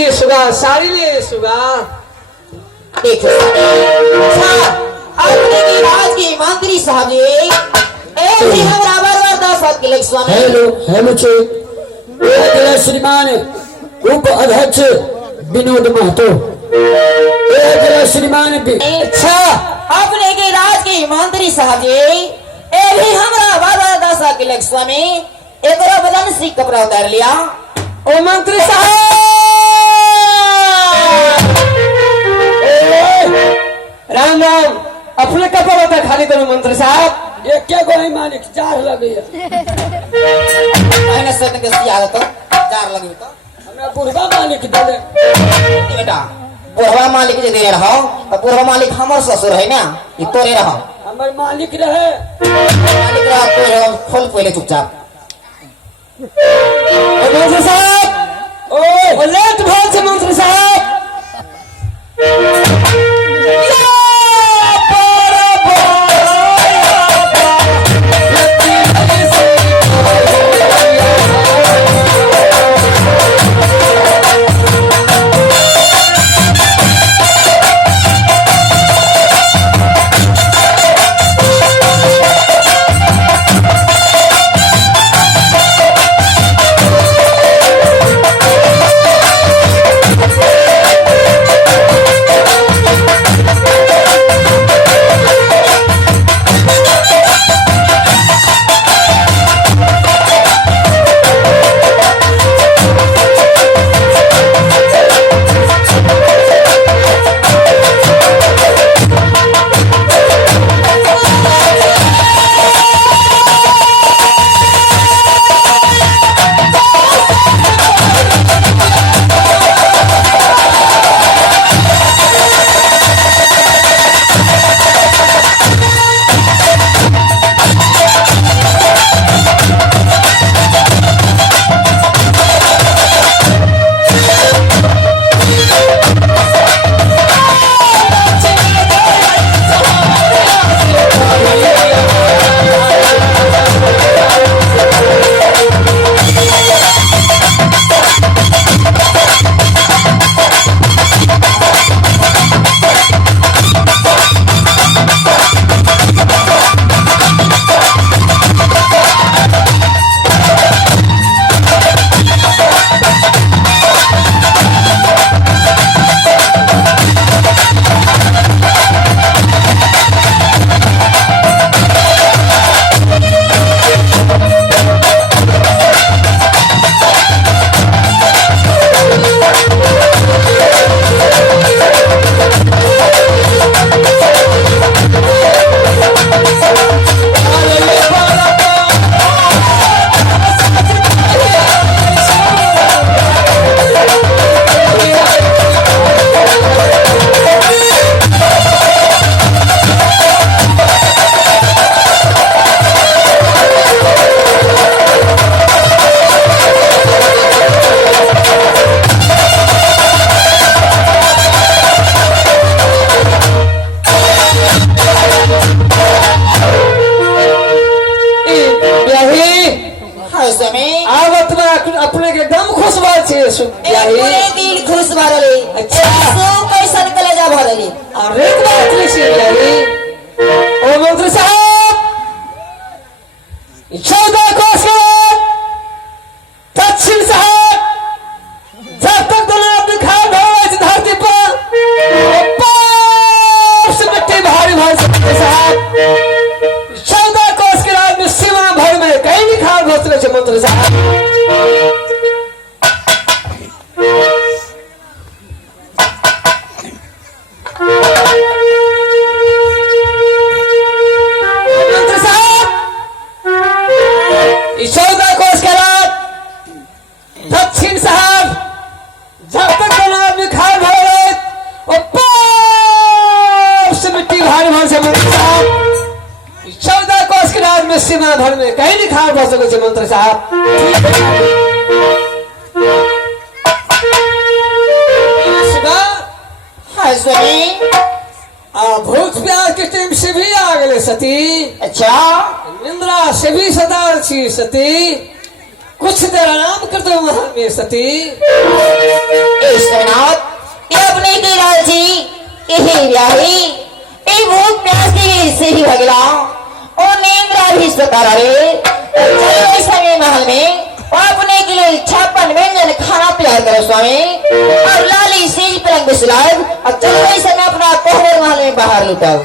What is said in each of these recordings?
ले सुगा, साड़ी ले सुगा। देखो अपने की राज की मंत्री साहब जी ऐसे हमरा बराबर 10 हाथ के लेख स्वामी। हेलो हेलो चेक श्रीमान उप अध्यक्ष विनोद महतो श्रीमान अच्छा अपने के राज के मंत्री साहब जी ए भी हमरा बराबर 10 हाथ के लेख स्वामी। एक बदन से कपड़ा उतार लिया। ओ मंत्री साहब, राम राम। अपने कपड़ा होता खाली करो मंत्री साहब। एक क्या गो मालिक जार लगे मैंने सोचने के सिया तो जार लगे तो हमरा बुढ़वा मालिक दे दे बेटा। बुढ़वा मालिक जे दे रहो तो बुढ़वा मालिक हमर ससुर है ना, ई तोरे रहो। हमर मालिक रहे मालिक रहो तो खोल पहले चुपचाप। मंत्री साहब, ओ लेट भाग से मंत्री साहब। अपने के दम खुश बात छे पूरे दिन खुश भरले। अच्छा सो पैसा निकले जा भरले अरे बात छे यारी। ओ मंत्री साहब, 14 कोस के दक्षिण साहब जब तक दुनिया दिखाई हो इस धरती पर पाप से मिट्टी भारी भारी सकते साहब। 14 कोस के राज में सीमा भर में कहीं नहीं खा घोसले छे मंत्री साहब। दक्षिण साहब जब तक जनाब में खाए भरे से मिट्टी भारी भार से मंत्री साहब 14 कोस के राज में सीमा भर में कहीं नहीं खा भर सके मंत्री साहब। भूख प्यार के टाइम से भी आ गए सती। अच्छा निंद्रा से भी सदा छी सती। कुछ देर आराम कर दो महान में सती। ईश्वरनाथ ये अपने की राजी यही ब्याही ये भूख प्यास की से ही भगला और नींद भी सतारा रे। चलो इस समय महल में और अपने के लिए 56 व्यंजन खाना तैयार करो स्वामी और लाली सेज पलंग बिछलाओ और चलो इस समय अपना कोहरे महल में बाहर लुटाओ।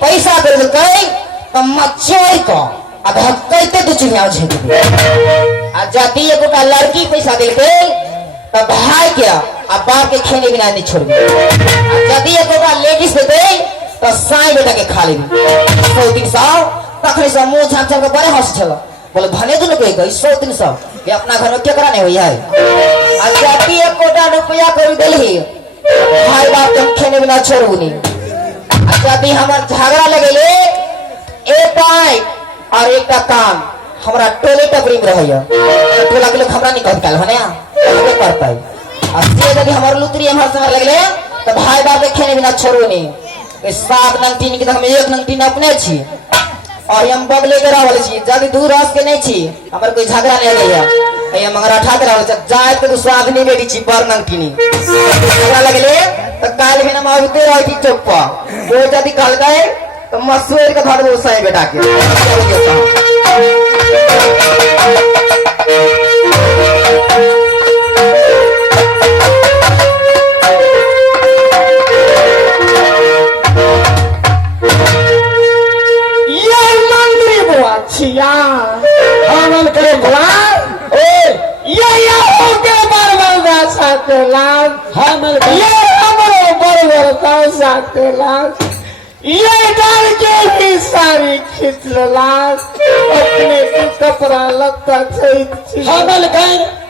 पैसा दे तो मचोई को अधा कहते तो चिड़िया झेल आ जाती है गोटा लड़की पैसा दे तो भाई के आ बाप के खेने बिना नहीं छोड़ जाती है गोटा लेडीज दे तो साई बेटा के खा लेबी 100-300 तखने से मुंह झाँक झाँक के बड़े हंस छल बोले भने दुनु कह गई 100-300 ये अपना घर में क्या कराने हुई है आ जाती है गोटा रुपया कर दिली भाई बाप के खेने बिना छोड़ू नहीं जब हमार झगड़ा लगे एक पाइप और एक का काम हमारा टोले टपरी में रहिए टोला के लोग हमरा नहीं कहता है ना हमें करता है और से यदि हमार लुतरी हमार समझ लगले तो भाई बाप के खेने बिना छोड़ू नहीं इस 7 नंगटीन के तो हम 1 नंगटीन अपने छी और हम बगले के रहल छी जब दूर रस के नहीं छी हमर कोई झगड़ा नहीं गया ये मंगरा ठा के रहल छ जाए के दूसरा आदमी बेटी छी बर नंगटीनी झगड़ा लगले तो काल में हम आते रह की चौक पर वो यदि कल गए तो मसवेर के धर दो सही बेटा के हमन करे भगवान ये हो के बरबरदा साकेलान हमन ये हमरो बरबरदा साकेलान ये डाल के भी सारी खिचलान अपने को कपड़ा लगता चाहिए हमन कर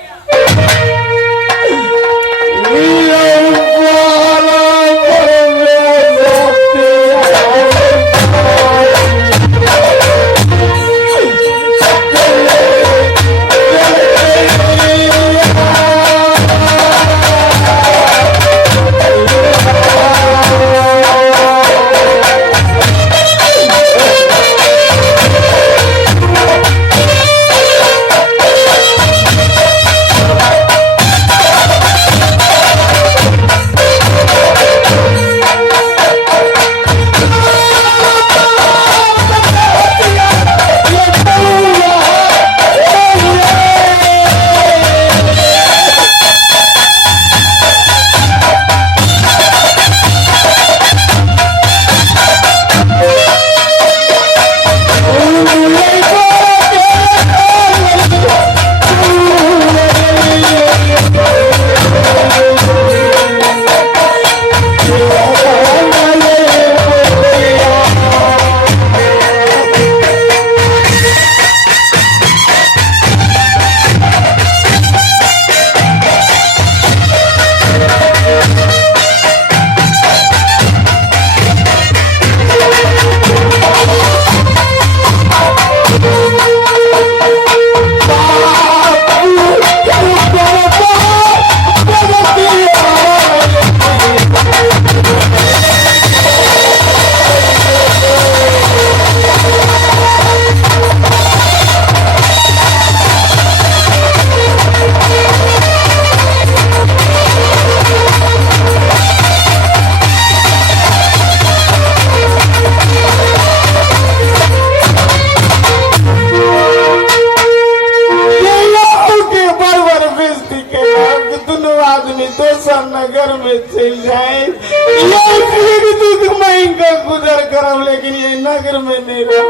नगर करम लेकिन ये नगर में नहीं रहा।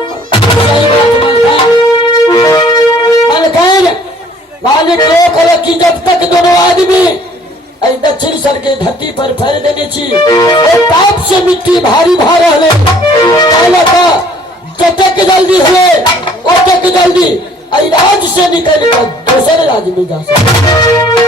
मालिक ये कहो कि जब तक दोनों आदमी दक्षिण सर के धरती पर फैल देने चाहिए ताप से मिट्टी भारी भार रहे जतक जल्दी हुए ओतक जल्दी राज्य से निकल कर दूसरे राज्य में जा सकते।